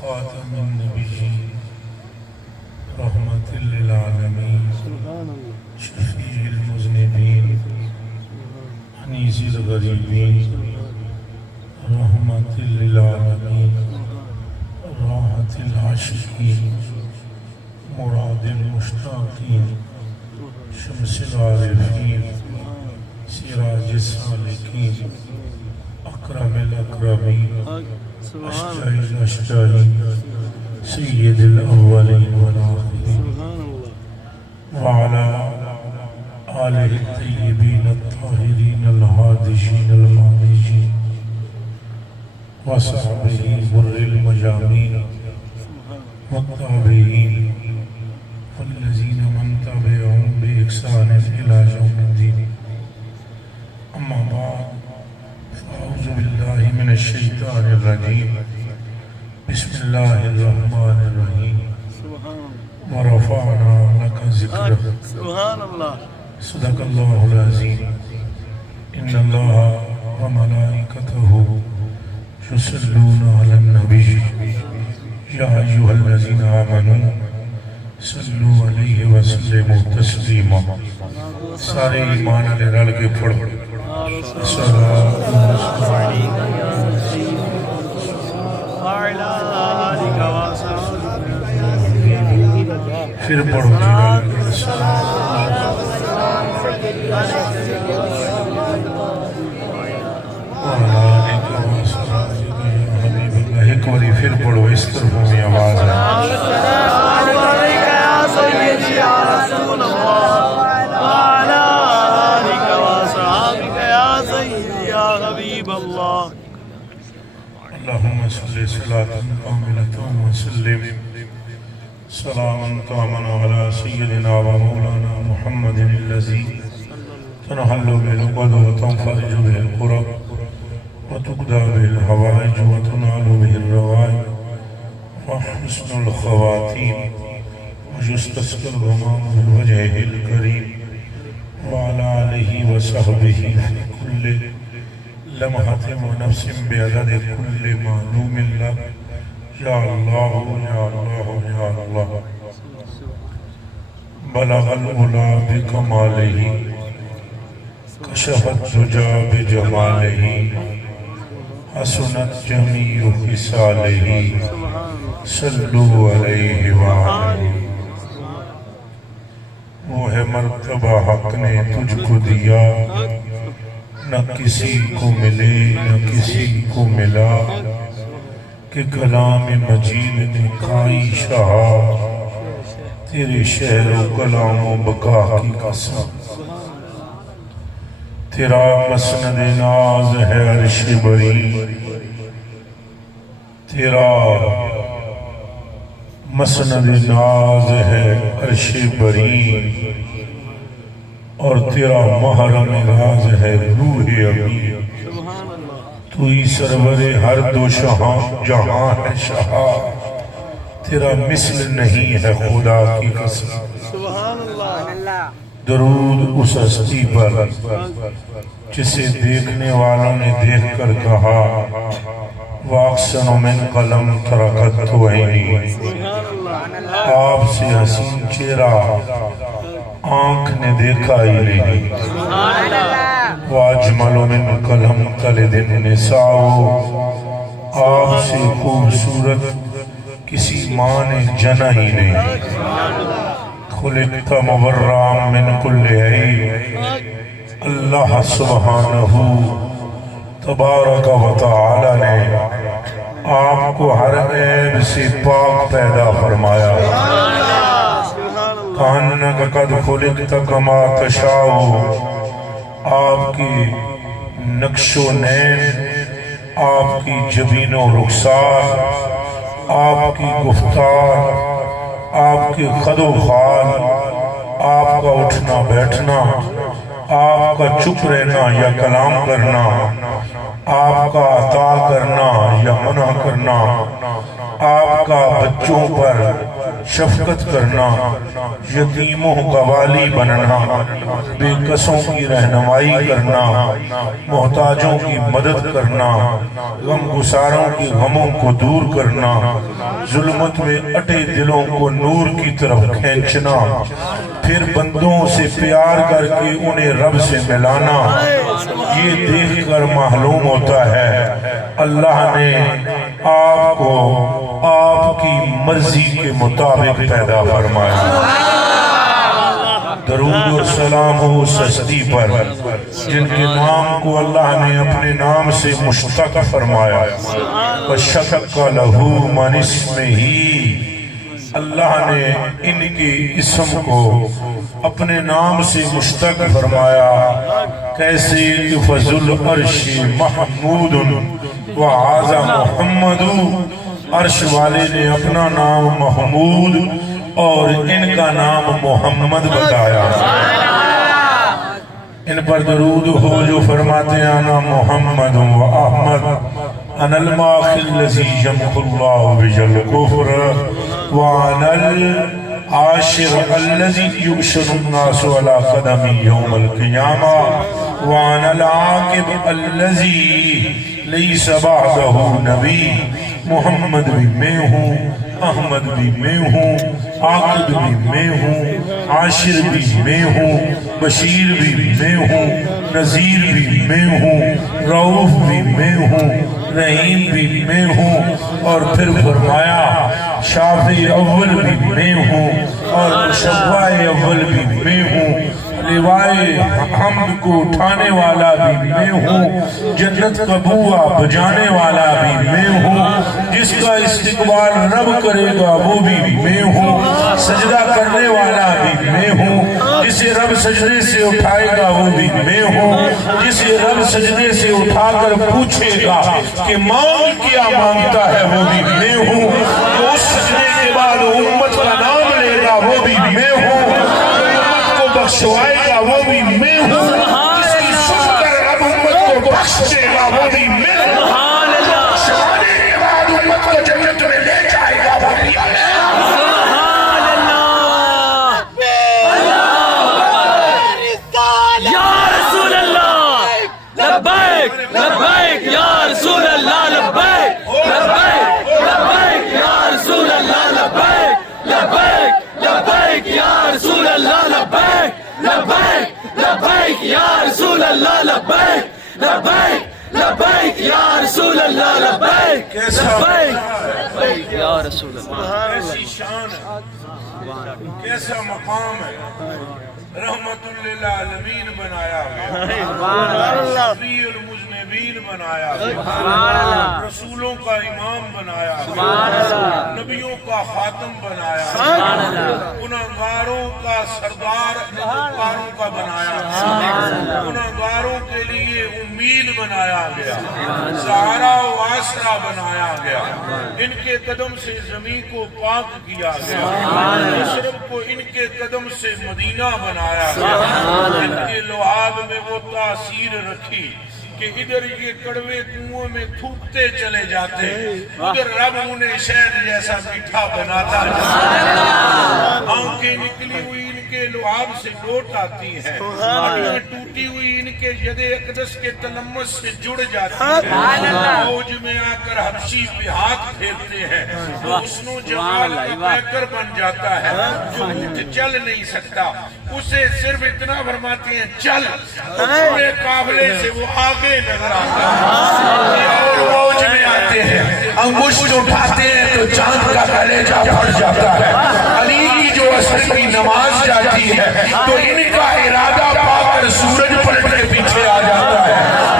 خاتم النبیین رحمت للعالمین شفیع المذنبین انیس الغریبین رحمت للعالمین راحت العاشقین مراد المشتاقین شمس العارفین سراج السالکین اکرم الاکرمین اشجع الاشجعین سید الاولین والآخرین وعلى آلہ الطیبین الطاہرین الحادثین المہدیین وصحبہ بر المجامین والتابعین والذین من تبعهم بإحسان إلی یوم الدین اما بعد فاعوذ باللہ من الشیطان الرجیم بسم اللہ الرحمن الرحیم ورفعنا لک ذکرک سبحان اللہ صدق اللہ العظیم ان اللہ وملائکتہ یصلون علی النبی یا ایھا الذین آمنوا صلوا علیہ وسلموا تسلیما سارے ایمان والے رل کے پڑھو پھر پڑھو ایک باری پھر پڑھو اس طرف میں آواز ہے اللہم صلی صلاة کاملة وسلم سلاما تاما علی سیدنا و مولانا محمد الذی تنحل به العقد وتنفرج به الكرب وتقضى به الحوائج وتنال به الروائج وحسن الخواتیم ويستسقى الغمام بوجهه الكريم وعلى آله وصحبه في كل لمحة ونفس بعدد كل معلوم لك یا اللہ یا اللہ یا اللہ بلغ العلا بکمالہ کشف الدجا بجمالہ حسنت جمیع خصالہ صلو علیہ وآلہ وہ ہے مرتبہ حق نے تجھ کو دیا نہ کسی کو ملے نہ کسی کو ملا کہ کلام مجید نے کھائی شہا تیرے شہر و کلام و بقا کی قسم تیرا مسند ناز ہے عرش بری تیرا مسند ناز ہے عرش بری اور تیرا محرم راز ہے روح امین تو ہی سرور ہر دو جہاں ہے شہا تیرا مثل نہیں ہے خدا کی قسم درود اس ہستی پر جسے دیکھنے والوں نے دیکھ کر کہا واقسن من قلم ترکت تو عینی آپ سے حسین چہرہ آنکھ نے دیکھا ہی نہیں واجمل من قلم قلد النساء آپ سے خوبصورت کسی ماں نے جنا ہی نہیں خلقت مبرام من کل عیب اللہ سبحانہ تبارک و تعالی نے آپ کو ہر عیب سے پاک پیدا فرمایا کانک قد خلقت کما تشاء آپ کی نقش و نین آپ کی جبین و رخسار آپ کی گفتار آپ کی خد و خال آپ کا اٹھنا بیٹھنا آپ کا چپ رہنا یا کلام کرنا آپ کا عطا کرنا یا منع کرنا آپ کا بچوں پر شفقت کرنا، یتیموں کا والی بننا، بے کسوں کی رہنمائی کرنا، محتاجوں کی مدد کرنا، غم گساروں کی غموں کو دور کرنا، ظلمت میں اٹے دلوں کو نور کی طرف کھینچنا، پھر بندوں سے پیار کر کے انہیں رب سے ملانا، یہ دیکھ کر معلوم ہوتا ہے اللہ نے آپ کو آپ کی مرضی کے مطابق پیدا فرمایا۔ درود و سلام ہو اس ہستی پر جن کے نام کو اللہ نے اپنے نام سے مشتق فرمایا، وَشَقَّ لَهُ مَنِ اسْمِهِ، اللہ نے ان کے اسم کو اپنے نام سے مشتق فرمایا۔ کیسے کہ فضل عرش محمود وعاذ محمد، عرش والے نے اپنا نام محمود اور ان کا نام محمد بتایا۔ ان پر درود ہو جو فرماتے ہیں انا محمد و احمد انا الماخی الذی یمحو اللہ بجل کفر وانا العاشر الذی یحشر الناس علی قدمی یوم القیامہ وانا العاقب الذی لیس بعدہ نبی، محمد بھی میں ہوں، احمد بھی میں ہوں، عاقب بھی میں ہوں، عاشر بھی میں ہوں، بشیر بھی میں ہوں، نذیر بھی میں ہوں، رؤوف بھی میں ہوں، رحیم بھی میں ہوں، اور پھر فرمایا شافع اول بھی میں ہوں اور مشفع اول بھی میں ہوں، لوائے حمد کو اٹھانے والا بھی میں ہوں، جنت کا بوا بجانے والا بھی میں ہوں، جس کا استقبال رب کرے گا وہ بھی میں ہوں، سجدہ کرنے والا بھی میں ہوں، جسے رب سجدے سے اٹھائے گا وہ بھی میں ہوں، جسے رب سجدے سے اٹھا کر پوچھے گا کہ مانگ کیا مانگتا ہے وہ بھی میں ہوں، جو اس سجدے کے بعد امت کا نام لے گا وہ بھی میں ہوں، امت کو بخشوائے گا وہ بھی میں ہوں، جس کی سن کر رب امت کو بخش دے گا وہ بھی میں ہوں، شہادے کے بعد امت کو جنت میں لے جائے گا وہ بھی میں ہوں۔ لبیک یا رسول اللہ، لبیک لبیک لبیک یا رسول اللہ، لبیک لبیک لبیک یا رسول اللہ، لبیک لبیک لبیک یا رسول اللہ، لبیک لبیک لبیک یا رسول اللہ، لبیک لبیک یا رسول اللہ۔ کیسی شان ہے، کیسا مقام ہے، رحمت للعالمین بنایا گیا، شفیع المذنبین بنایا گیا، رسولوں کا امام بنایا گیا، نبیوں کا خاتم بنایا گیا، گناہگاروں کا سردار نیکوکاروں کا بنایا گیا، گناہگاروں کے لیے امید بنایا گیا، سہارا و آسرا بنایا گیا، ان کے قدم سے زمین کو پاک کیا گیا، مشرق کو ان کے قدم سے مدینہ بنایا گیا، ان کے لحاظ میں وہ تاثیر رکھی کہ ادھر یہ کڑوے کنووں میں تھوکتے چلے جاتے، ادھر رب انہیں شہد جیسا میٹھا بناتا جاتا، آنکھیں نکلی ہوئی ان کے لعاب سے لوٹ آتی ہیں، ہڈیاں ٹوٹی ہوئی ان کے ید اقدس کے تلمس سے جڑ جاتی ہیں، فوج میں آ کر حبشی پہ ہاتھ پھیرتے ہیں، وہ حسن و جمال کا پیکر بن جاتا ہے، جو اٹھ چل نہیں سکتا، اسے صرف اتنا فرماتے ہیں چل، پورے قافلے سے وہ آگے نظر آتا ہے، اور فوج میں آتے ہیں، انگشت اٹھاتے ہیں تو چاند کا کلیجہ پھٹ جاتا ہے، علی کی جو عصر کی نماز جاتی ہے تو ان کا ارادہ پا کر سورج پلٹ کے پیچھے آ جاتا ہے،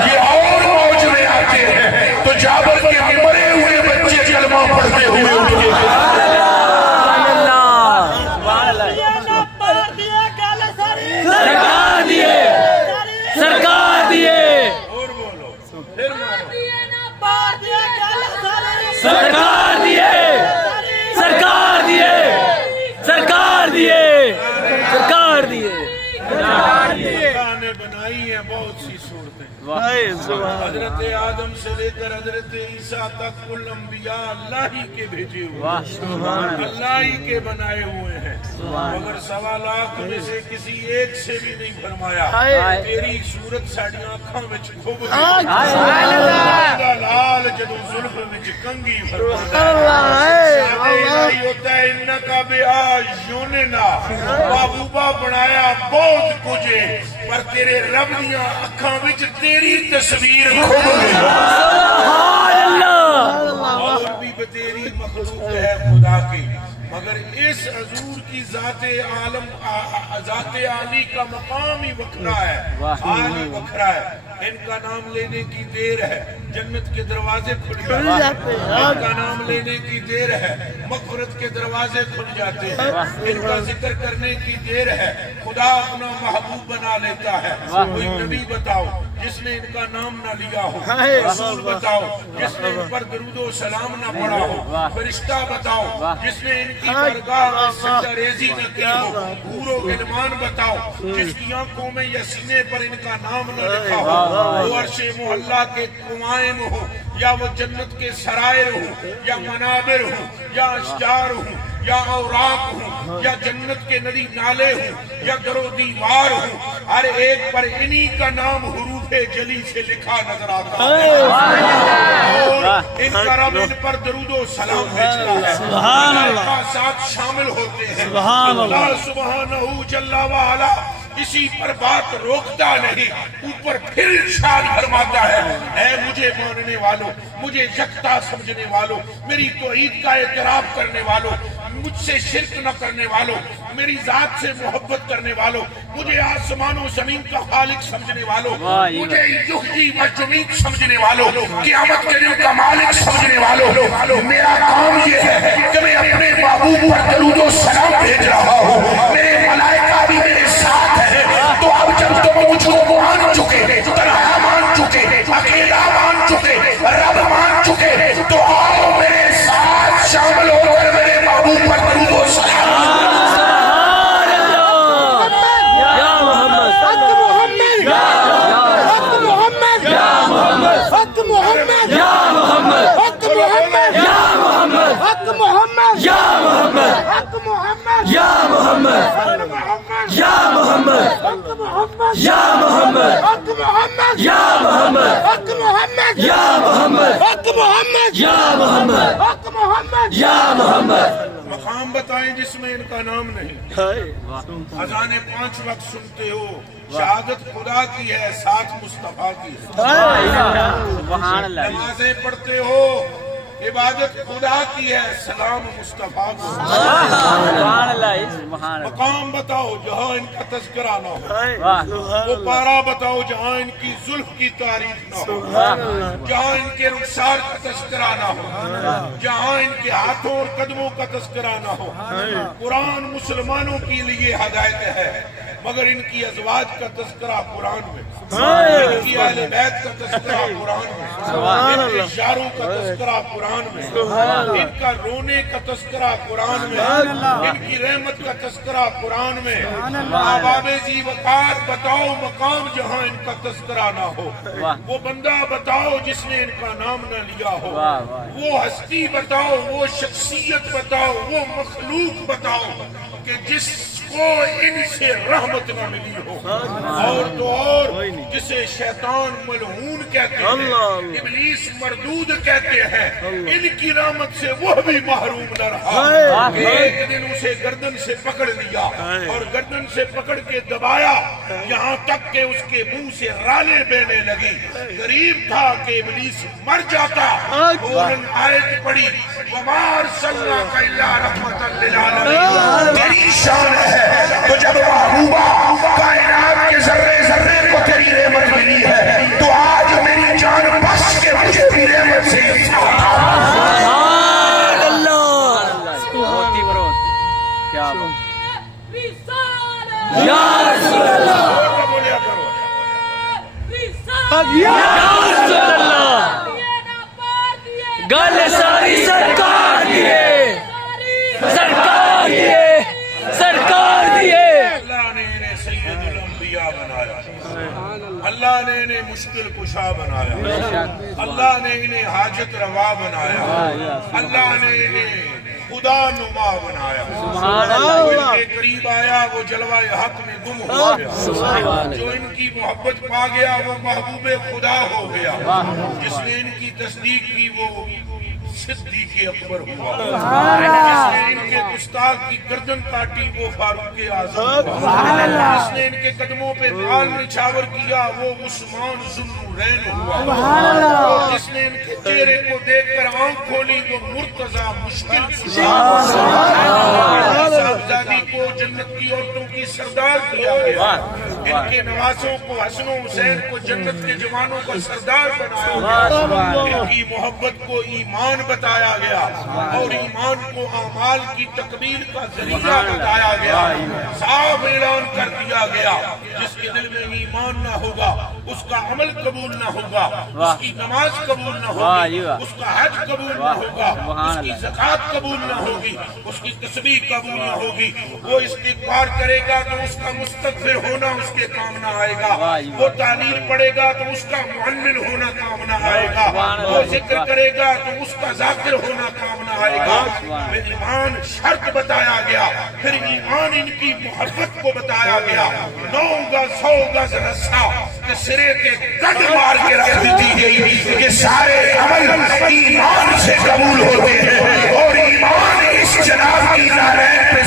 یہ اور فوج میں آتے ہیں تو جابر کے مرے ہوئے بچے کلمہ پڑھتے ہوئے اٹھ کے سرکار دیے سرکار دیے سرکار دیے سرکار دیے سرکار دیے اللہ نے بنائی ہیں بہت سی صورتیں، حضرت آدم سے لے کر حضرت عیسیٰ تک کل انبیاء اللہ ہی کے بھیجے ہوئے، اللہ ہی کے بنائے ہوئے ہیں، مگر 1.25 لاکھ میں سے کسی ایک سے بھی نہیں فرمایا تیری صورت ساڑیاں آنکھاں وچ کھوب لال جدو زلف وچ کنگی فرمایا ہوتا ہے انکا بِآیُنِنَا محبوبہ بنایا بہت کچھ پر تیرے رب دیاں اکھاں وچ تیری تصویر کھوب گئی، اور بھی تیری مخلوق ہے خدا کی، مگر اس حضور کی ذات عالم ذات عالی کا مقام ہی وکھرا ہے، حال ہی وکھرا ہے۔ ان کا نام لینے کی دیر ہے جنت کے دروازے کھل جاتے ہیں، ان کا نام لینے کی دیر ہے مغفرت کے دروازے کھل جاتے ہیں، ان کا ذکر کرنے کی دیر ہے خدا اپنا محبوب بنا لیتا ہے۔ کوئی نبی بتاؤ جس نے ان کا نام نہ لیا ہو، رسول بتاؤ جس نے ان پر درود و سلام نہ پڑھا ہو، فرشتہ بتاؤ جس نے ان کی بارگاہ میں سجدہ ریزی نہ کی ہو، حور و غلمان بتاؤ جس کی آنکھوں میں یا سینے پر ان کا نام نہ لکھا ہو، وہ عرش محلہ کے قوائم ہو یا وہ جنت کے سرائر ہو یا منابر ہو یا اشجار ہو یا اوراق ہوں یا جنت کے ندی نالے ہوں یا در و دیوار ہوں، ہر ایک پر انہی کا نام حروف جلی سے لکھا نظر آتا ہے، اور ان کا رب ان پر درود و سلام بھیجتا ہے، اللہ ساتھ شامل ہوتے ہیں، اللہ سبحانہ جل وعلا اسی پر بات روکتا نہیں، اوپر پھر ارشاد فرماتا ہے اے مجھے ماننے والوں، مجھے یکتا سمجھنے والوں، میری توحید کا اعتراف کرنے والوں، مجھ سے شرک نہ کرنے والوں، میری ذات سے محبت کرنے والوں، مجھے آسمان و زمین کا خالق سمجھنے والوں، مجھے یحیی و یمیت سمجھنے والوں، قیامت کے دن کا مالک سمجھنے والوں، میرا کام یہ ہے کہ میں اپنے محبوب پر درود و سلام بھیج رہا ہوں، میرے ملائکہ بھی میرے ساتھ ہیں، تو اب جب تم مجھ کو مان چکے، تنہا مان چکے، اکیلا مان چکے، رب مان چکے، تو آؤ میرے ساتھ شامل ہو کر میرے محبوب پر درود و سلام۔ مقام بتائیں جس میں ان کا نام نہیں، اذان 5 وقت سنتے ہو، شہادت خدا کی ہے ساتھ مصطفیٰ کی ہے، نمازیں پڑھتے ہو، عبادت خدا کی ہے سلام مصطفیٰ کو، مقام بتاؤ جہاں ان کا تذکرہ نہ ہو، وہ پارا بتاؤ جہاں ان کی زلف کی تعریف نہ ہو، جہاں ان کے رخسار کا تذکرہ نہ ہو، جہاں ان کے ہاتھوں اور قدموں کا تذکرہ نہ ہو۔ قرآن مسلمانوں کے لیے ہدایت ہے مگر ان کی ازواج کا تذکرہ قرآن میں، ان کی اہل بیت کا تذکرہ قرآن میں، ان کے شعروں کا تذکرہ قرآن میں، ان کا رونے کا تذکرہ قرآن میں، ان کی رحمت کا تذکرہ قرآن میں۔ آباب ذی وقار بتاؤ مقام جہاں ان کا تذکرہ نہ ہو، وہ بندہ بتاؤ جس نے ان کا نام نہ لیا ہو، وہ ہستی بتاؤ، وہ شخصیت بتاؤ، وہ مخلوق بتاؤ کہ جس کو ان سے رحمت نہ ملی ہو، اور تو اور جسے شیطان ملعون کہتے ہیں، ابلیس مردود کہتے ہیں، ان کی رحمت سے وہ بھی محروم نہ رہا، کہ ایک دن اسے گردن سے پکڑ لیا اور گردن سے پکڑ کے دبایا یہاں تک کہ اس کے منہ سے رالیں بہنے لگی، قریب تھا کہ ابلیس مر جاتا، فوراً آیت پڑھی وَمَا أَرْسَلْنَاكَ إِلَّا رَحْمَةً لِّلْعَالَمِينَ، تیری شان ہے تو جب محبوبہ کائنات کے ذرے ذرے کو تیری رحمت ملی ہے تو آج میری جان بخش کے مجھے بھی رحمت سے سبحان اللہ، کیا یا رسول اللہ، یا رسول اللہ، گل ساری سرکار دیے، سرکار دیے، سرکار دیے۔ اللہ نے انہیں سید الانبیاء بنایا، اللہ نے انہیں مشکل کشا بنایا، اللہ نے انہیں حاجت روا بنایا، اللہ نے انہیں خدا نما بنایا۔ جو ان کے قریب آیا وہ جلوہ حق میں گم ہو گیا، جو ان کی محبت پا گیا وہ محبوب خدا ہو گیا، جس نے ان کی تصدیق کی وہ صدیق اکبر ہوا، جس نے ان کے گستاخ کی گردن کاٹی وہ فاروق اعظم ہوا، جس نے ان کے قدموں پہ بال نچھاور کیا وہ عثمان ذوالنورین ہوا، جس نے ان کے چہرے کو دیکھ کر آنکھ کھولی وہ مرتضی مشکل کشا ہوا۔ صاحبزادی کو جنت کی عورتوں کی سردار کیا گیا، ان کے نواسوں کو حسن و حسین کو جنت کے جوانوں کا سردار بنایا گیا، ان کی محبت کو ایمان بتایا گیا اور ایمان کو اعمال کی تکمیل کا ذریعہ بتایا گیا۔ صاف اعلان کر دیا گیا جس کے دل میں ایمان نہ ہوگا اس کا عمل قبول نہ ہوگا، اس کی نماز قبول نہ ہوگی، اس کا حج قبول نہ ہوگا، اس کی زکوٰۃ قبول نہ ہوگی، اس کی تسبیح قبول نہ ہوگی۔ وہ استغفار کرے گا تو اس کا مستغفر ہونا اس کے کام نہ آئے گا، وہ تعلیل پڑھے گا تو اس کا معلل ہونا کام نہ آئے گا، وہ ذکر کرے گا تو اس کا ذاکر ہونا کام نہ آئے گا۔ پھر ایمان شرط بتایا گیا، پھر ایمان ان کی محبت کو بتایا گیا۔ 9 گز 100 گز رسا کہ سرے کے گڈ مار کے رکھ دی گئی کہ سارے عمل ایمان سے قبول ہوتے ہیں اور ایمان اس جناب کی نارین پہ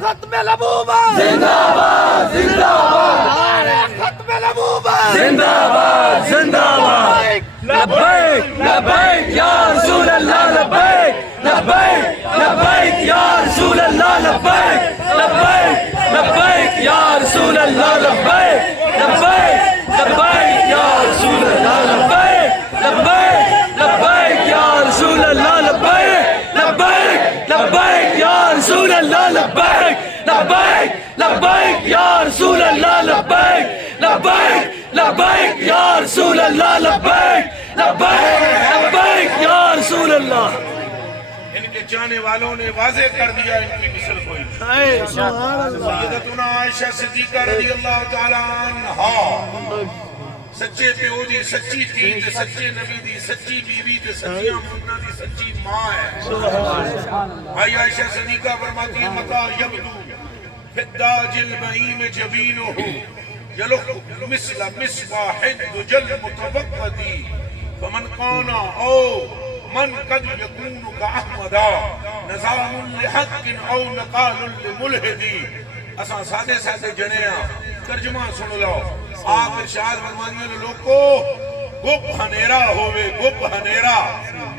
ختم نبوت زندہ باد زندہ باد، ختم نبوت زندہ باد زندہ باد، لبیک لبیک یا رسول اللہ، لبیک لبیک لبیک یا رسول اللہ، لبیک لبیک لبیک یا رسول اللہ، لبیک لبیک لبیک یا رسول اللہ، لبیک لبیک لبیک یا رسول اللہ، لبیک لبیک لبیک یا رسول اللہ، لبیک لبیک لبیک یا رسول اللہ، لبیک لبیک لبیک یا رسول اللہ، لبیک لبیک لبیک یا رسول اللہ۔ ان کے چاہنے والوں نے واضح کر دیا ان کی مثل کوئی۔ سیدتنا عائشہ صدیقہ رضی اللہ تعالیٰ عنہا سچے پیو دی سچی تھی تے سچے نبی دی سچی بیوی تے سچی امنا دی سچی ماں ہے۔ بھائی عائشہ صدیقہ فرماتی ہے متا یبدو فی الداج المعیم جبینہ یلخ مثل مصباح الدجل متوقدی فمن کانا او من قد یکون کا احمدا نظام لحق او نقال لملحدی۔ اساں سادے سادے جنیاں ترجمہ سن لو۔ آپ ارشاد فرمانے لوگو گپ ہنیرا ہوئے، گپ ہنیرا،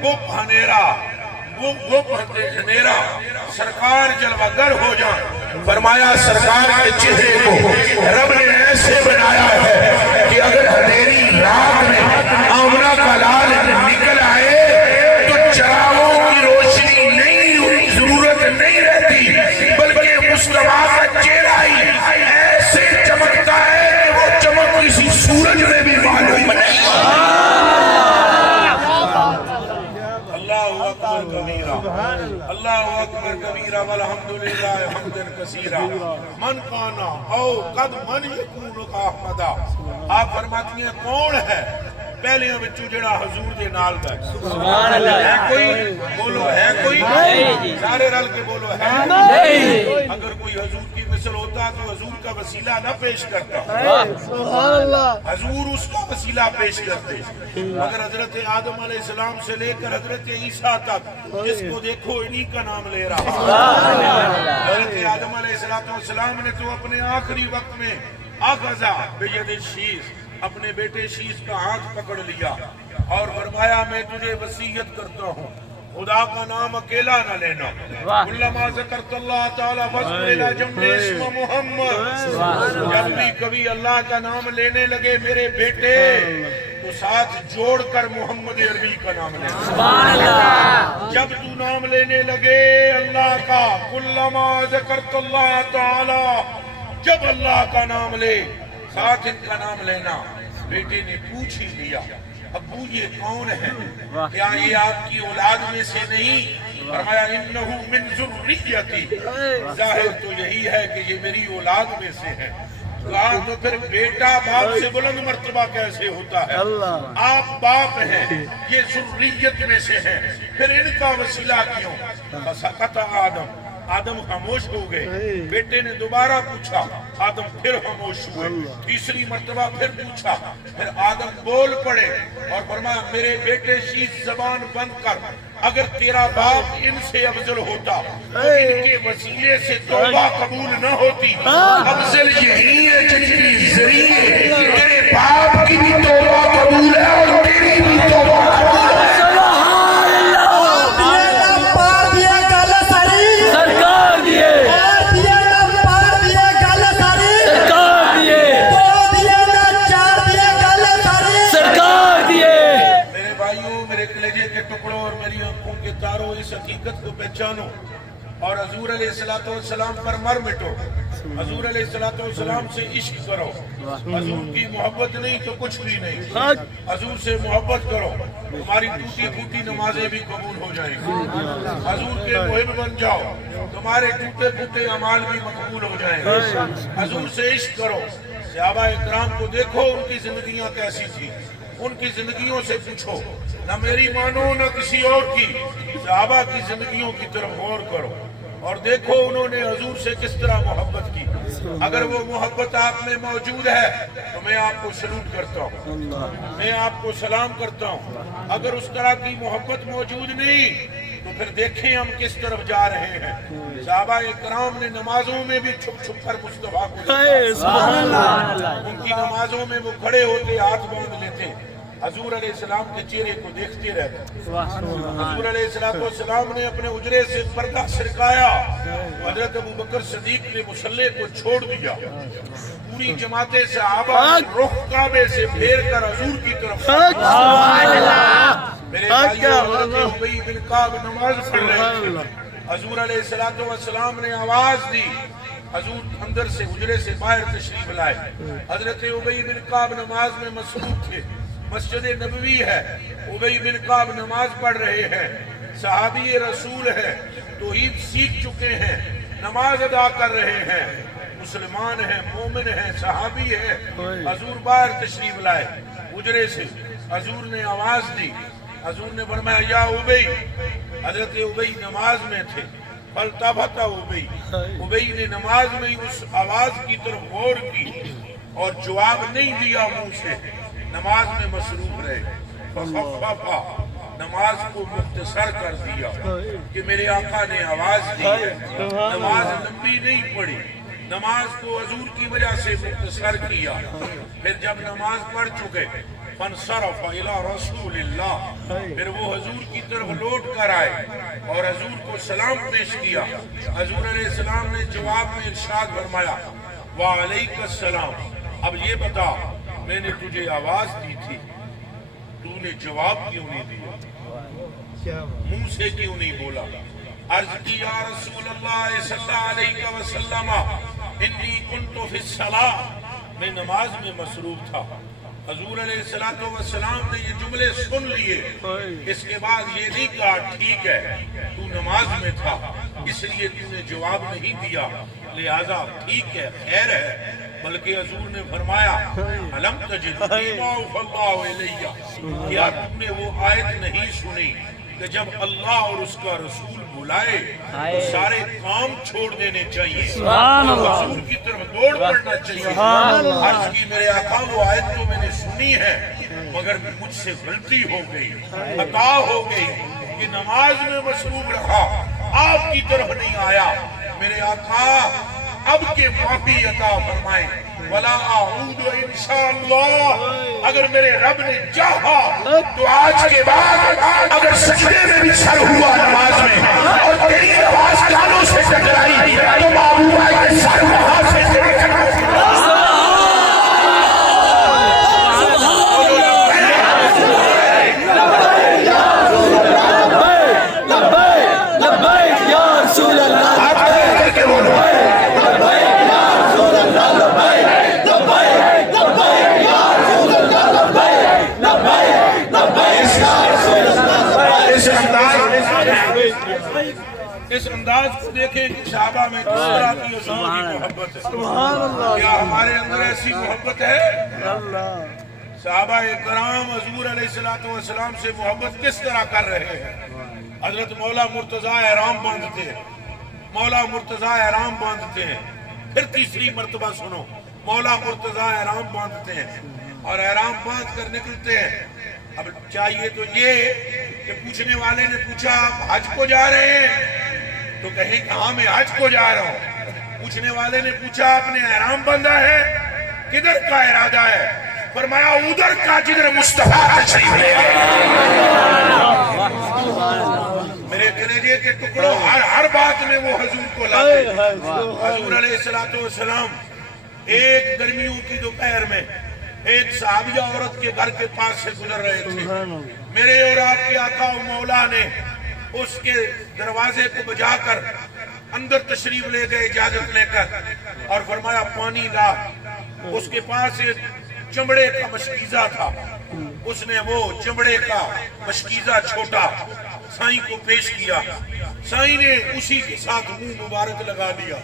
گپ ہنیرا، گپ ہنیرا، سرکار جلوہ گر ہو جائیں۔ فرمایا سرکار کے چہرے کو رب نے ایسے بنایا ہے کہ اگر ہنیری رات میں آمنہ کا لال نکل آئے تو چراغوں کی روشنی نہیں، ضرورت نہیں رہتی، بلکہ مصطفیٰ کا چہرہ ہی ایسے چمکتا ہے کہ وہ چمک کسی سورج میں بھی معلوم نہیں۔ اللہ اکبر کبیرہ، اللہ اکبر کبیرہ والحمدللہ حمدا کثیرا من کانا او قد من یکون کا احمدا۔ آپ فرماتی ہیں کون ہے پہلے بچوں جڑا حضور دے نال دا سبحان اللہ، ہے کوئی؟ بولو ہے کوئی؟ سارے رل کے بولو ہے نہیں۔ اگر کوئی حضور کی مثل ہوتا تو حضور کا وسیلہ نہ پیش کرتا، حضور اس کا وسیلہ پیش کرتے۔ مگر حضرت آدم علیہ السلام سے لے کر حضرت عیسیٰ تک جس کو دیکھو انہی کا نام لے رہا۔ حضرت آدم علیہ السلام نے تو اپنے آخری وقت میں اخذا بید الشیث، اپنے بیٹے شیث کا ہاتھ پکڑ لیا اور فرمایا میں تجھے وصیت کرتا ہوں خدا کا نام اکیلا نہ لینا۔ کلما ذکرت اللہ تعالی فاذکر الی جنب اسم محمد، جب بھی کبھی اللہ کا نام لینے لگے میرے بیٹے تو ساتھ جوڑ کر محمد عربی کا نام لینا۔ جب تو نام لینے لگے اللہ کا، کلما ذکرت اللہ تعالی، جب اللہ کا نام لے ساتھ ان کا نام لینا۔ بیٹے نے پوچھ ہی لیا ابو یہ کون ہے؟ کیا یہ آپ کی اولاد میں سے نہیں؟ فرمایا انہو من ذریتی، ظاہر تو یہی ہے کہ یہ میری اولاد میں سے ہے۔ کہا تو پھر بیٹا باپ سے بلند مرتبہ کیسے ہوتا ہے؟ آپ باپ ہیں، یہ ذریت میں سے ہیں، پھر ان کا وسیلہ کیوں؟ فسکت آدم خاموش ہو گئے۔ بیٹے نے دوبارہ پوچھا، آدم پھر خاموش ہوئے۔ تیسری مرتبہ پھر پوچھا، پھر آدم بول پڑے اور فرمایا میرے بیٹے شیش زبان بند کر، اگر تیرا باپ ان سے افضل ہوتا تو ان کے وسیلے سے توبہ قبول نہ ہوتی۔ افضل یہی ہے جن کی ذریعے تیرے باپ کی بھی توبہ قبول ہے اور تیری بھی توبہ قبول ہے۔ اس حقیقت کو پہچانو اور حضور علیہ السلام پر مر مٹو۔ حضور علیہ السلام سے عشق کرو۔ حضور کی محبت نہیں تو کچھ بھی نہیں۔ حضور سے محبت کرو، تمہاری ٹوٹی پھوٹی نمازیں بھی قبول ہو جائیں گی۔ حضور کے محب بن جاؤ، تمہارے ٹوٹے پھوٹے اعمال بھی مقبول ہو جائیں گے۔ حضور سے عشق کرو۔ صحابہ اکرام کو دیکھو ان کی زندگیاں کیسی تھی، ان کی زندگیوں سے پوچھو، نہ میری مانو نہ کسی اور کی، صحابہ کی زندگیوں کی طرف غور کرو اور دیکھو انہوں نے حضور سے کس طرح محبت کی۔ اگر وہ محبت آپ میں موجود ہے تو میں آپ کو سلوٹ کرتا ہوں، میں آپ کو سلام کرتا ہوں۔ اگر اس طرح کی محبت موجود نہیں تو پھر دیکھیں ہم کس طرف جا رہے ہیں۔ صحابہ اکرام نے نمازوں میں بھی چھپ چھپ کر مصطفیٰ کو ان کی نمازوں میں وہ کھڑے ہوتے ہاتھ باندھ لیتے، حضور علیہ السلام کے چہرے کو دیکھتے رہتے۔ حضور علیہ السلام نے اپنے حجرے سے پردہ سرکایا، حضرت ابوبکر صدیق نے مصلی کو چھوڑ دیا، پوری جماعت صحابہ رخ کعبے سے پھیر کر حضور کی طرف۔ میرے بھائیوں، حضرت ابی بن کعب نماز پڑھ رہے تھے، حضور علیہ السلام نے آواز دی، حضور اندر سے حجرے سے باہر تشریف لائے۔ حضرت ابی بن کعب نماز میں مصروف تھے، مسجد نبوی ہے، ابی بن کعب نماز پڑھ رہے ہیں، صحابی رسول ہے، توحید سیکھ چکے ہیں، نماز ادا کر رہے ہیں، مسلمان ہیں، مومن ہیں، صحابی ہے۔ حضور باہر تشریف لائے حجرے سے، حضور نے آواز دی، حضور نے فرمایا یا ابی۔ حضرت ابی نماز میں تھے، فالتفت ابی نے نماز میں اس آواز کی طرف غور کی اور جواب نہیں دیا منہ سے، نماز میں مصروف رہے۔ فخففا، نماز کو مختصر کر دیا کہ میرے آقا نے آواز دی ہے، نماز لمبی نہیں پڑھی، نماز کو حضور کی وجہ سے مختصر کیا۔ پھر جب نماز پڑھ چکے، فانصرف الی رسول اللہ، پھر وہ حضور کی طرف لوٹ کر آئے اور حضور کو سلام پیش کیا۔ حضور علیہ السلام نے جواب میں ارشاد فرمایا وعلیک السلام، اب یہ بتا میں نے تجھے آواز دی تھی، تو نے جواب کیوں نہیں دیا، منہ سے کیوں نہیں بولا؟ عرض کی یا رسول اللہ صلی اللہ علیہ وسلم انی کنت فی الصلاۃ، میں نماز میں مصروف تھا۔ حضور علیہ السلام نے یہ جملے سن لیے، اس کے بعد یہ نہیں کہا ٹھیک ہے تو نماز میں تھا اس لیے تو نے جواب نہیں دیا لہذا ٹھیک ہے خیر ہے، بلکہ حضور نے فرمایا الم تجدنی ما اوحی اللہ الیہ، کیا تم نے وہ آیت نہیں سنی کہ جب اللہ اور اس کا رسول بلائے تو سارے کام چھوڑ دینے چاہیے، حضور کی طرف دوڑ پڑنا چاہیے۔ عرض کی میرے آقا وہ آیت تو میں نے سنی ہے مگر مجھ سے غلطی ہو گئی، خطا ہو گئی کہ نماز میں مصروف رہا، آپ کی طرف نہیں آیا۔ میرے آقا اب کے معافی عطا فرمائیں، ولا اعود انشاءاللہ، اگر میرے رب نے چاہا تو آج کے بعد اگر سجدے میں بھی سر ہوا نماز میں اور تیری آواز کانوں سے ٹکرائی تو محبوبہ کے سر وہاں سے اس انداز کو دیکھیں کہ صحابہ میں کس طرح کی حضور کی محبت ہے. کیا ہمارے اندر ایسی محبت ہے؟ صحابہ کرام حضور علیہ السلام سے محبت کس طرح کر رہے ہیں؟ حضرت مولا مرتضیٰ احرام باندھتے ہیں. مولا مرتضیٰ احرام باندھتے ہیں. پھر تیسری مرتبہ سنو، مولا مرتضیٰ احرام باندھتے ہیں اور احرام باندھ کر نکلتے ہیں. اب چاہیے تو یہ کہ پوچھنے والے نے پوچھا آپ حج کو جا رہے ہیں تو کہیں کہ ہاں میں حج کو جا رہا ہوں. پوچھنے والے نے پوچھا آپ نے احرام باندھا ہے، کدھر کا ارادہ ہے؟ فرمایا ادھر کا جدھر مصطفیٰ تشریف لے گئے. میرے کلیجے کے ٹکڑوں ہر بات میں وہ حضور کو لاتے. حضور علیہ السلام ایک گرمیوں کی دوپہر میں ایک صحابیہ عورت کے گھر کے پاس سے گزر رہے تھے. میرے اور آپ کے آقا و مولا نے اس کے دروازے کو بجا کر اندر تشریف لے گئے اجازت لے کر اور فرمایا پانی لا. اس کے پاس ایک چمڑے کا مشکیزہ تھا. اس نے وہ چمڑے کا مشکیزہ چھوٹا سائیں کو پیش کیا. سائیں نے اسی کے ساتھ منہ مبارک لگا دیا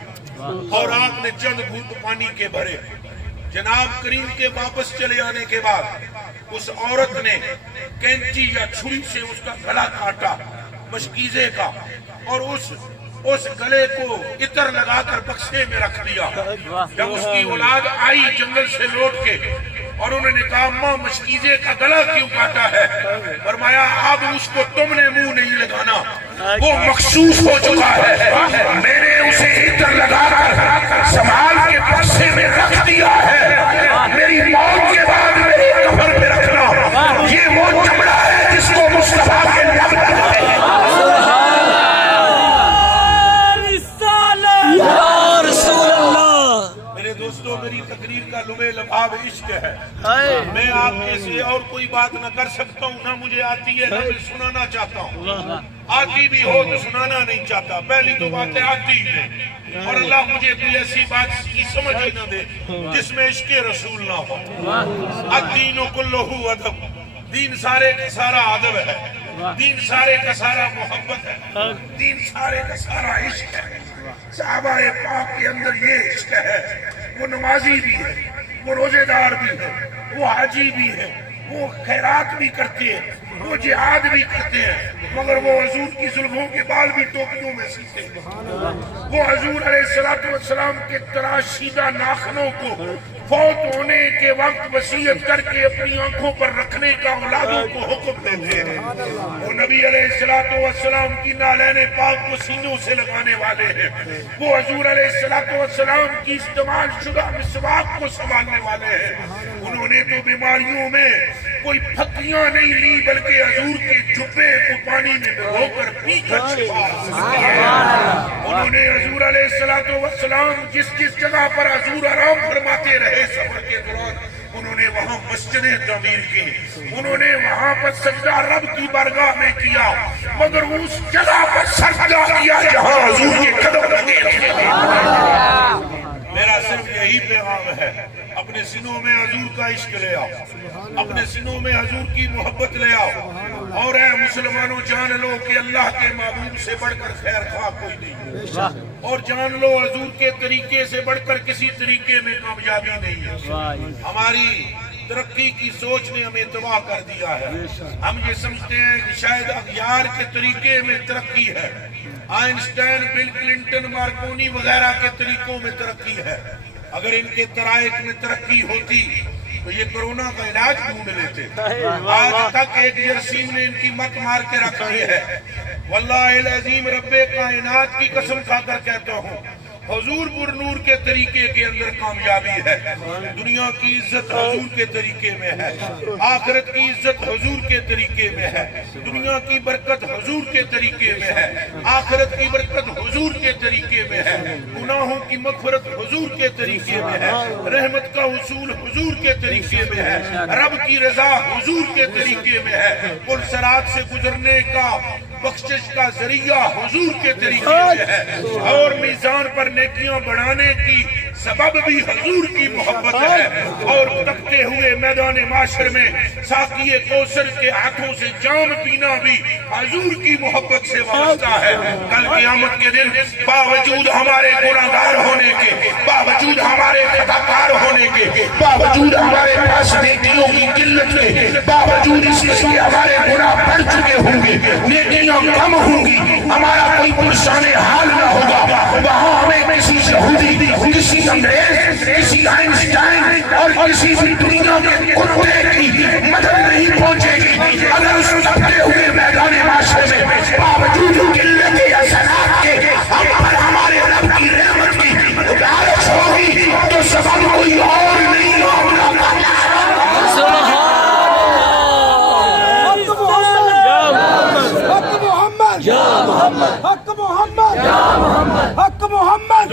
اور آپ نے چند گھونٹ پانی کے بھرے. جناب کریم کے واپس چلے آنے کے بعد اس عورت نے کینچی یا چھری سے اس کا گلا کاٹا مشکیزے کا اور اس گلے کو عطر لگا کر بکسے میں رکھ دیا. جب اس کی اولاد آئی جنگل سے لوٹ کے اور انہوں نے کہا ماں مشکیزے کا گلا کیوں کاٹا ہے؟ فرمایا اب اس کو تم نے منہ نہیں لگانا، وہ مخصوص ہو چکا ہے. میں نے اسے عطر لگا کر سنبھال کے بکسے میں رکھ دیا ہے. میری موت کے بعد میری قبر پہ رکھنا. یہ وہ چمڑا ہے جس کو مصطفیٰ کے لب لگائے. دوستو میری تقریر کا لبے لباب عشق ہے. میں آپ کے سے اور کوئی بات نہ کر سکتا ہوں، نہ مجھے آتی ہے نہ میں سنانا چاہتا ہوں. آتی بھی ہو تو سنانا نہیں چاہتا. پہلی تو باتیں آتی ہی نہیں اور اللہ مجھے کوئی ایسی بات کی سمجھ ہی نہ دے جس میں عشق رسول نہ ہو. الدین کلہ ادب، دین سارے کا سارا ادب ہے. دین سارے کا سارا محبت ہے. دین سارے کا سارا عشق ہے. صحابہ پاک کے اندر یہ عشق ہے. وہ نمازی بھی ہے، وہ روزے دار بھی ہے، وہ حاجی بھی ہے، وہ خیرات بھی کرتے ہیں، وہ جہاد بھی کرتے ہیں، مگر وہ حضور کی زلفوں کے بال بھی ٹوپیوں میں سیتے ہیں. وہ حضور علیہ السلام کے تراشیدہ ناخنوں کو فوت ہونے کے وقت وصیت کر کے اپنی آنکھوں پر رکھنے کا اولادوں کو حکم دیتے ہیں. وہ نبی علیہ السلام کی نالین پاک کو سینوں سے لگانے والے ہیں. وہ حضور علیہ السلام کی استعمال شدہ مسواک کو سنبھالنے والے ہیں. انہوں نے تو بیماریوں میں کوئی پھکیاں نہیں لی بلکہ حضور کے جبے کو پانی میں بھگو کر پی کر شفا حاصل کی. انہوں نے حضور علیہ السلام جس جگہ پر حضور آرام فرماتے رہے سفر کے دوران انہوں نے وہاں مسجدیں تعمیر کی. انہوں نے وہاں پر سجدہ رب کی بارگاہ میں کیا مگر اس جگہ پر سجدہ کیا جہاں حضور کے قدم لگے تھے. میرا صرف یہی پیغام ہے، اپنے سینوں میں حضور کا عشق لے آؤ، اپنے سینوں میں حضور کی محبت لے آؤ. اور اے مسلمانوں جان لو کہ اللہ کے محبوب سے بڑھ کر خیر خواہ کوئی نہیں، اور جان لو حضور کے طریقے سے بڑھ کر کسی طریقے میں کامیابی نہیں ہے. ہماری ترقی کی سوچ نے ہمیں تباہ کر دیا ہے. ہم یہ سمجھتے ہیں کہ شاید اغیار کے طریقے میں ترقی ہے، آئنسٹائن، بل کلنٹن، مارکونی وغیرہ کے طریقوں میں ترقی ہے. اگر ان کے طرائق میں ترقی ہوتی تو یہ کرونا کا علاج ڈھونڈ لیتے. آج تک ایک جرثیم نے ان کی مت مار کے رکھ دی ہے. واللہ العظیم رب کائنات کی قسم کھا کر کہتا ہوں حضور پر نور کے طریقے کے اندر کامیابی ہے. دنیا کی عزت حضور کے طریقے میں ہے، آخرت کی عزت حضور کے طریقے میں ہے. دنیا کی برکت حضور کے طریقے میں ہے، آخرت کی برکت حضور کے طریقے میں ہے، گناہوں کی مغفرت حضور کے طریقے میں ہے، رحمت کا حصول حضور کے طریقے میں ہے، رب کی رضا حضور کے طریقے میں ہے، پل صراط سے گزرنے کا بخشش کا ذریعہ حضور کے طریقے میں ہے، اور میزان پر نیکیاں بڑھانے کی سبب بھی حضور کی محبت ہے، اور تپتے ہوئے میدان معاشر میں ساقی کوثر کے ہاتھوں سے جام پینا بھی حضور کی محبت سے وابستہ ہے۔ کل قیامت کے دن باوجود ہمارے گناہگار ہونے کے، باوجود ہمارے خطاکار ہونے کے، باوجود ہمارے پاس نیکیوں کی قلت کے، باوجود اس لیے ہمارے گناہ بڑھ چکے ہوں گے، نیکیاں کم ہوں گی، ہمارا کوئی پرسان حال نہ ہوگا، وہاں ہمیں کسی یہودی، کسی انگریز، کسی آئنسٹائن اور کسی بھی دنیا کے کتے کی مدد نہیں پہنچے گی۔ اگر اس تپتے ہوئے میدان معاشرے میں باوجود قلت حسنات کے ہم پر ہمارے رب کی رحمت کی بارش ہوگی تو سبب کوئی اور نہیں ہوگا۔ حق محمد یا محمد، حق محمد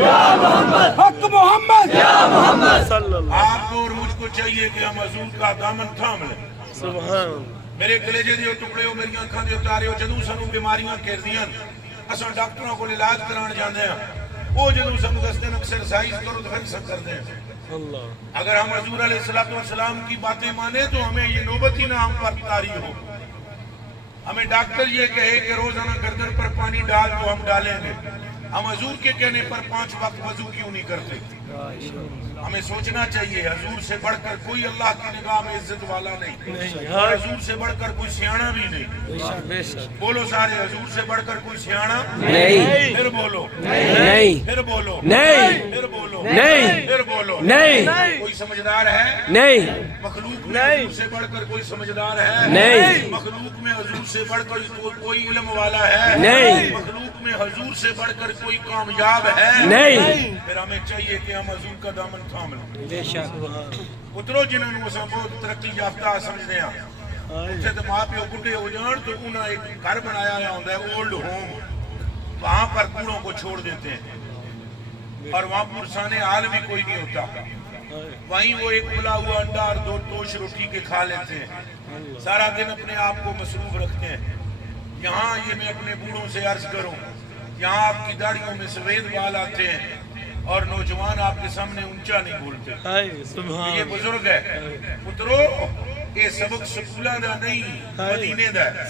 یا محمد، حق محمد یا محمد۔ آپ کو اور مجھ کو چاہیے کہ ہم حضور کا دامن تھام لیں۔ سبحان میرے کلیجے دیو ٹکڑے ہو، میری آنکھاں دے اتارے ہو، جدوں سانوں بیماریاں گھیردیاں اساں ڈاکٹراں کو علاج کران جاندے ہیں، وہ جدوں سانوں دستے ہیں ایکسرسائز کرو تو پھر سب کرتے ہیں۔ اگر ہم حضور علیہ السلام کی باتیں مانیں تو ہمیں یہ نوبت ہی نہ ہم پر طاری ہو۔ ہمیں ڈاکٹر یہ کہے کہ روزانہ گردن پر پانی ڈال تو ہم ڈالیں گے، ہم حضور کے کہنے پر 5 وقت وضو کیوں نہیں کرتے؟ ہمیں سوچنا چاہیے حضور سے بڑھ کر کوئی اللہ کی نگاہ میں عزت والا نہیں، اور حضور سے بڑھ کر کوئی سیانا بھی نہیں۔ بولو سارے، حضور سے بڑھ کر کوئی سیانا نہیں، پھر بولو نہیں، پھر بولو نہیں، پھر بولو نہیں، پھر بولو نہیں۔ کوئی سمجھدار ہے نہیں، مخلوق میں حضور سے بڑھ کر کوئی سمجھدار ہے نہیں، مخلوق میں حضور سے بڑھ کر کوئی علم والا ہے نہیں، مخلوق میں حضور سے بڑھ کر کوئی کامیاب ہے نہیں۔ پھر ہمیں چاہیے کہ ہم حضور کا دامن تھام لیں۔ بے شک پترو جنہوں نے بہت ترقی یافتہ سمجھتے ہیں، اسے تو ماں پیو بڈھے ہو جان تو انہوں نے ایک گھر بنایا ہوا ہوتا ہے اولڈ ہوم، وہاں پر بوڑھوں کو چھوڑ دیتے ہیں اور وہاں پرسانے حال بھی کوئی نہیں ہوتا، وہیں وہ ایک کھلا ہوا انڈا اور 2 ٹوش روٹی کے کھا لیتے ہیں، سارا دن اپنے آپ کو مصروف رکھتے ہیں۔ یہاں یہ میں اپنے بوڑھوں سے عرض کروں، یہاں آپ کی داڑھیوں میں سفید بال آتے ہیں اور نوجوان آپ کے سامنے اونچا نہیں بولتے۔ یہ بزرگ ہے پترو، یہ سبق سکولاں دا نہیں مدینے دا ہے۔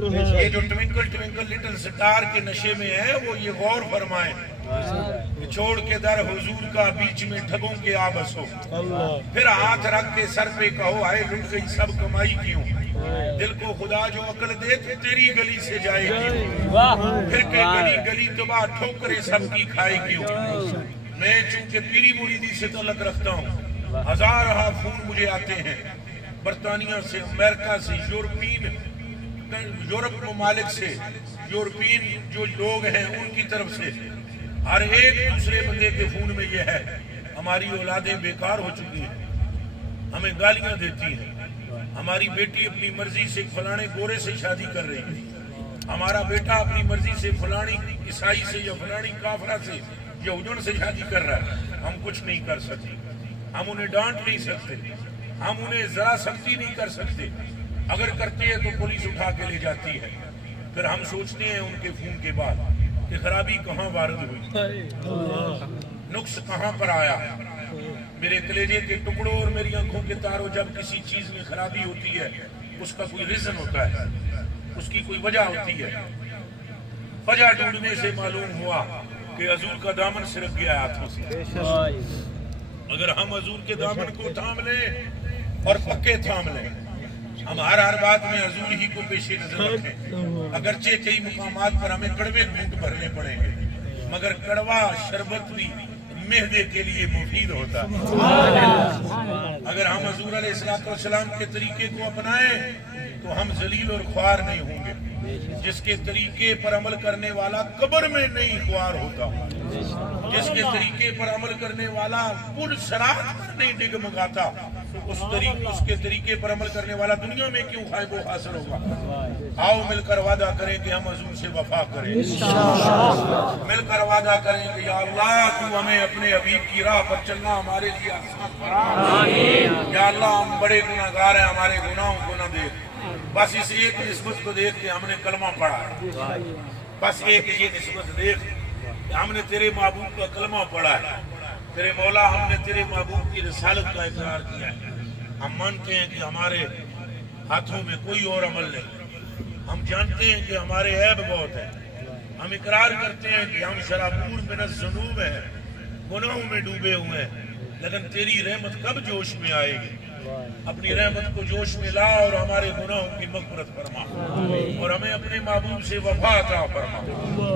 یہ جو ٹوینکل ٹوینکل لٹل سٹار کے نشے میں ہے وہ یہ غور فرمائیں، چھوڑ کے در حضور کا بیچ میں ٹھگوں کے آبس ہو، پھر ہاتھ رکھ کے سر پہ کہو ہائے لٹ گئی سب کمائی کیوں، دل کو خدا جو عقل دے تو تیری گلی سے جائے کیوں، پھر کہ گلی گلی تباہ ٹھوکرے سب کی کھائے کیوں۔ میں چونکہ پیری مریدی سے تعلق رکھتا ہوں، ہزارہ فون مجھے آتے ہیں برطانیہ سے، امریکہ سے، یورپ ممالک سے، یورپین جو لوگ ہیں ان کی طرف سے، ہر ایک دوسرے بندے کے فون میں یہ ہے ہماری اولادیں بیکار ہو چکی ہیں، ہمیں گالیاں دیتی ہیں، ہماری بیٹی اپنی مرضی سے فلانے گورے سے شادی کر رہی ہے، ہمارا بیٹا اپنی مرضی سے فلانی عیسائی سے یا فلانی کافرہ سے یہودن سے شادی کر رہا ہے۔ ہم کچھ نہیں کر سکتے، ہم انہیں ڈانٹ نہیں سکتے، ہم انہیں ذرا سختی نہیں کر سکتے، اگر کرتے ہیں تو پولیس اٹھا کے لے جاتی ہے۔ پھر ہم سوچتے ہیں ان کے فون کے بعد کہ خرابی کہاں وارد ہوئی، نقص کہاں پر آیا۔ میرے کلیجے کے ٹکڑوں اور میری آنکھوں کے تاروں، جب کسی چیز میں خرابی ہوتی ہے اس کا کوئی ریزن ہوتا ہے، اس کی کوئی وجہ ہوتی ہے۔ وجہ ڈھونڈنے سے معلوم ہوا کہ حضور کا دامن سرک گیا ہاتھوں سے۔ اگر ہم حضور کے دامن کو تھام لیں اور پکے تھام لیں، ہم ہر بات میں حضور ہی کو پیش نظر رکھیں، اگرچہ کئی مقامات پر ہمیں کڑوے گھونٹ بھرنے پڑیں گے، مگر کڑوا شربت بھی معدے کے لیے مفید ہوتا ہے۔ اگر ہم حضور علیہ السلام کے طریقے کو اپنائیں تو ہم ذلیل اور خوار نہیں ہوں گے۔ جس کے طریقے پر عمل کرنے والا قبر میں نہیں خوار ہوتا، جس کے طریقے پر عمل کرنے والا پل صراط پر نہیں ڈگمگاتا، اس کے طریقے پر عمل کرنے والا دنیا میں کیوں خائب و حاصل ہوگا؟ آؤ مل کر وعدہ کریں کہ ہم حضور سے وفا کریں، مل کر وعدہ کریں کہ یا اللہ تو ہمیں اپنے حبیب کی راہ پر چلنا ہمارے لیے آسان فرما۔ یا اللہ ہم بڑے گناہ گار ہیں، ہمارے گناہوں کو نہ دیکھ، بس اس ایک نسبت کو دیکھ کہ ہم نے کلمہ پڑھا ہے، بس ایک یہ نسبت دیکھ کہ ہم نے تیرے محبوب کا کلمہ پڑھا ہے، تیرے مولا ہم نے تیرے محبوب کی رسالت کا اقرار کیا ہے۔ ہم مانتے ہیں کہ ہمارے ہاتھوں میں کوئی اور عمل نہیں، ہم جانتے ہیں کہ ہمارے عیب بہت ہیں، ہم اقرار کرتے ہیں کہ ہم شرابور من الذنوب ہیں، گناہوں میں ڈوبے ہوئے ہیں، لیکن تیری رحمت کب جوش میں آئے گی؟ اپنی رحمت کو جوش میں لا اور ہمارے گناہوں کی مغفرت فرما، اور ہمیں اپنے محبوب سے وفا عطا فرما،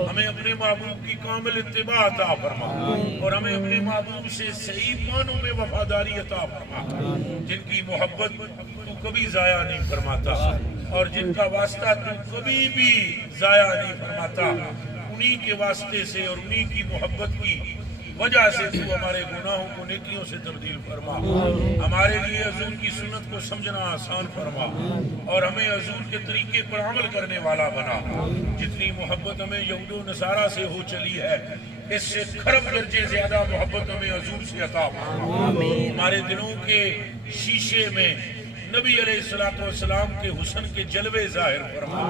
ہمیں اپنے محبوب کی کامل اتباع عطا فرما، اور ہمیں اپنے محبوب سے صحیح معنوں میں وفاداری عطا فرما، جن کی محبت تو کبھی ضائع نہیں فرماتا اور جن کا واسطہ تو کبھی بھی ضائع نہیں فرماتا، انہی کے واسطے سے اور انہی کی محبت کی وجہ سے تو ہمارے گناہوں کو نیکیوں سے تبدیل فرما، ہمارے لیے حضور کی سنت کو سمجھنا آسان فرما، اور ہمیں حضور کے طریقے پر عمل کرنے والا بنا۔ جتنی محبت ہمیں یہود و نصارہ سے ہو چلی ہے، اس سے کھرب درجے زیادہ محبت ہمیں حضور سے عطا فرما۔ ہمارے دلوں کے شیشے میں نبی علیہ السلام کے حسن کے جلوے ظاہر فرما،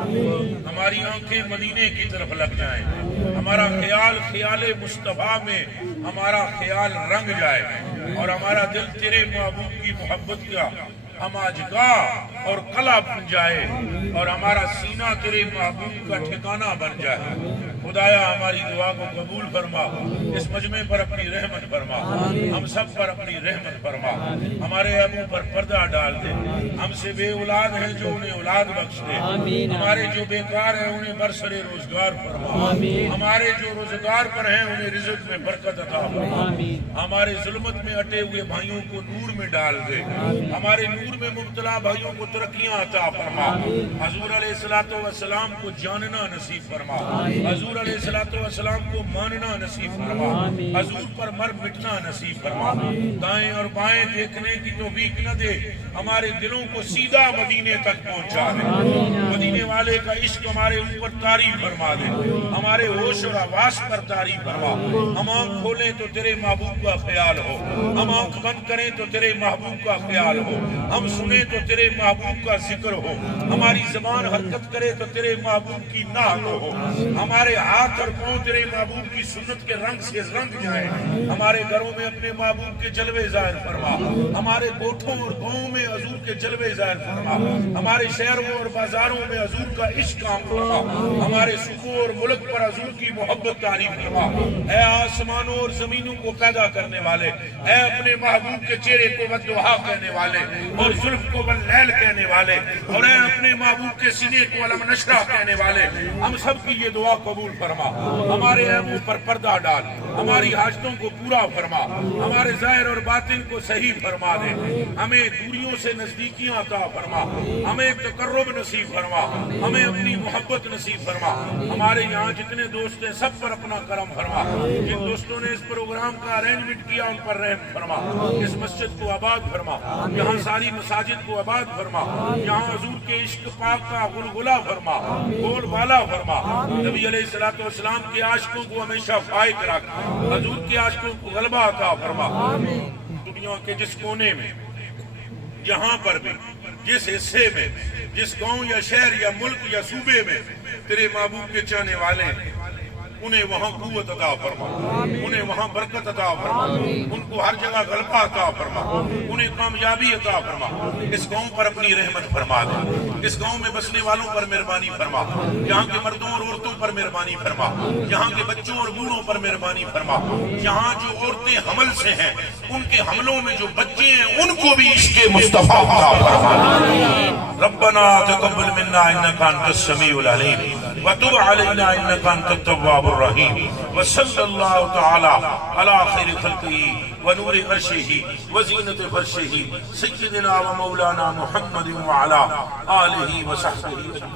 ہماری آنکھیں مدینے کی طرف لگ جائیں، ہمارا خیال خیال مصطفیٰ میں ہمارا خیال رنگ جائے، اور ہمارا دل تیرے محبوب کی محبت کا ہماجگاہ اور قلعہ بن جائے، اور ہمارا سینہ تیرے محبوب کا ٹھکانہ بن جائے۔ خدایا ہماری دعا کو قبول فرما، اس مجمع پر اپنی رحمت فرما، ہم سب پر اپنی رحمت فرما، ہمارے عیبوں پر پردہ ڈال دے، ہم سے بے اولاد ہیں جو انہیں اولاد بخش دے، ہمارے جو بیکار ہیں انہیں برسر روزگار فرما، ہمارے جو روزگار پر ہیں انہیں رزق میں برکت عطا فرما، ہمارے ظلمت میں اٹے ہوئے بھائیوں کو نور میں ڈال دے، ہمارے نور میں مبتلا بھائیوں کو ترقیاں عطا فرما، حضور علیہ السلام کو جاننا نصیب فرما، حضور علیہ السلام کو ماننا نصیب فرما، حضور پر مر مٹنا نصیب فرما، دائیں اور بائیں دیکھنے کی توفیق نہ دے، ہمارے دلوں کو سیدھا مدینے تک پہنچا دے، مدینے والے کا عشق ہمارے اوپر طاری فرما دے، ہمارے ہوش اور حواس پر طاری فرما، ہم آنکھ کھولیں تو تیرے محبوب کا خیال ہو، ہم آنکھ بند کریں تو تیرے محبوب کا خیال ہو، ہم سنیں تو تیرے محبوب کا ذکر ہو، ہماری زبان حرکت کرے تو تیرے محبوب کی نعت ہو، ہمارے ہاتھ اور پاؤں تیرے محبوب کی سنت کے رنگ سے رنگ جائیں، ہمارے گھروں میں اپنے محبوب کے جلوے ظاہر فرما، ہمارے کوٹھوں اور گاؤں میں حضور کے جلوے ظاہر فرما، ہمارے شہروں اور بازاروں میں حضور کا عشق عام فرما، ہمارے صوبوں اور ملک پر حضور کی محبت طاری فرما۔ اے آسمانوں اور زمینوں کو پیدا کرنے والے، اے اپنے محبوب کے چہرے کو والضحیٰ کہنے والے اور زلف کو واللیل کہنے والے، اور اے اپنے محبوب کے سینے کو علم نشرہ کہنے والے، ہم سب کی یہ دعا قبول فرما، ہمارے عیبوں پر پردہ ڈال، ہماری حاجتوں کو پورا فرما، ہمارے ظاہر اور باطن کو صحیح فرما دے، ہمیں دوریوں سے نزدیکیاں عطا فرما، ہمیں تقرب نصیب فرما، ہمیں اپنی محبت نصیب فرما، ہمارے یہاں جتنے دوست ہیں سب پر اپنا کرم فرما، جن دوستوں نے اس پروگرام کا ارینجمنٹ کیا ان پر رحم فرما، اس مسجد کو آباد فرما، یہاں ساری مساجد کو آباد فرما، یہاں حضور کے عشق پاک کا غلغلہ فرما، بول بالا فرما، نبی علیہ السلام کے عاشقوں کو ہمیشہ فائق رکھ، حضور کے عاشقوں کو غلبہ عطا فرما، دنیا کے جس کونے میں جہاں پر بھی جس حصے میں جس گاؤں یا شہر یا ملک یا صوبے میں تیرے محبوب کے چاہنے والے ہیں انہیں وہاں قوت عطا فرما، انہیں وہاں برکت عطا فرما، ان کو ہر جگہ غلبہ عطا فرما، انہیں کامیابی عطا فرما، اس گاؤں پر اپنی رحمت فرما دے، اس گاؤں میں بسنے والوں پر مہربانی فرما، یہاں کے مردوں اور عورتوں پر مہربانی فرما، یہاں کے بچوں اور بوڑھوں پر مہربانی فرما، یہاں جو عورتیں حمل سے ہیں ان کے حملوں میں جو بچے ہیں ان کو بھی عشق مصطفیٰ عطا فرما۔ ربنا تقبل منا انك انت السميع العليم وتب علينا انك انت التواب الرحيم وصلى الله تعالى على خير خلقه ونور عرشه وزينة فرشه سيدنا ومولانا محمد وعلى آله وصحبه